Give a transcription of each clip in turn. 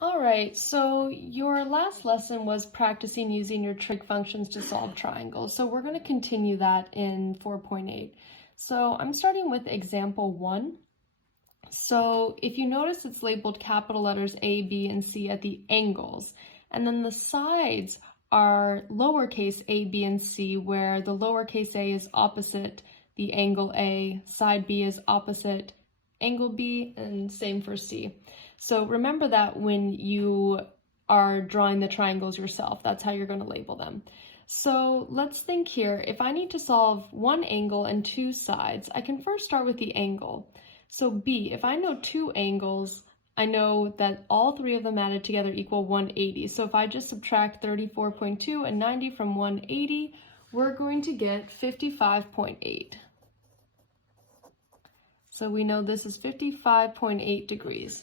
All right, so your last lesson was practicing using your trig functions to solve triangles. So we're going to continue that in 4.8. So I'm starting with example 1. So if you notice, it's labeled capital letters A, B, and C at the angles, and then the sides are lowercase a, b, and c, where the lowercase a is opposite the angle A, side B is opposite angle B, and same for C. So remember that when you are drawing the triangles yourself, that's how you're going to label them. So let's think here. If I need to solve one angle and two sides, I can first start with the angle. So B, if I know two angles, I know that all three of them added together equal 180. So if I just subtract 34.2 and 90 from 180, we're going to get 55.8. So we know this is 55.8 degrees.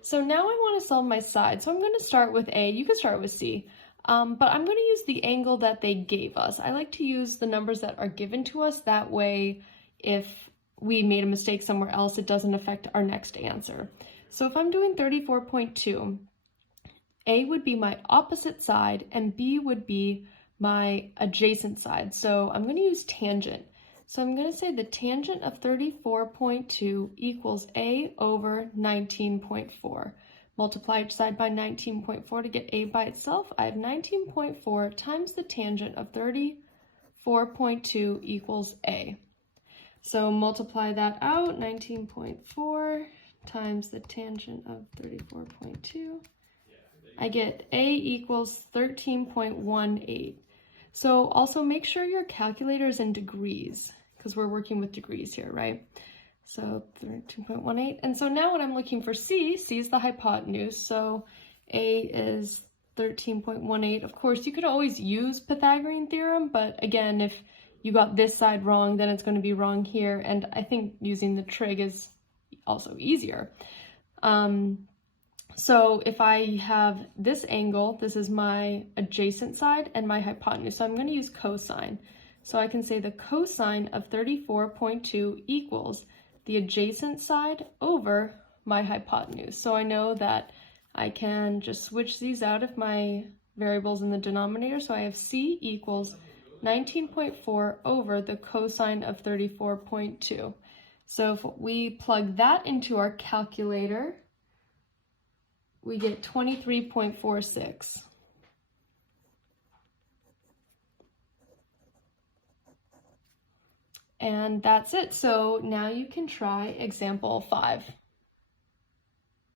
So now I want to solve my side. So I'm going to start with A. You can start with C. But I'm going to use the angle that they gave us. I like to use the numbers that are given to us. That way, if we made a mistake somewhere else, it doesn't affect our next answer. So if I'm doing 34.2, A would be my opposite side and B would be my adjacent side. So I'm going to use tangent. So I'm going to say the tangent of 34.2 equals A over 19.4. Multiply each side by 19.4 to get A by itself. I have 19.4 times the tangent of 34.2 equals A. So multiply that out, 19.4 times the tangent of 34.2. I get A equals 13.18. So also make sure your calculator is in degrees, because we're working with degrees here, right? So 13.18. And so now when I'm looking for C, C is the hypotenuse, so A is 13.18. Of course, you could always use Pythagorean theorem, but again, if you got this side wrong, then it's going to be wrong here, and I think using the trig is also easier. So if I have this angle, this is my adjacent side and my hypotenuse, so I'm going to use cosine. So I can say the cosine of 34.2 equals the adjacent side over my hypotenuse. So I know that I can just switch these out of my variables in the denominator. So I have C equals 19.4 over the cosine of 34.2. So if we plug that into our calculator, we get 23.46. And that's it. So now you can try example 5.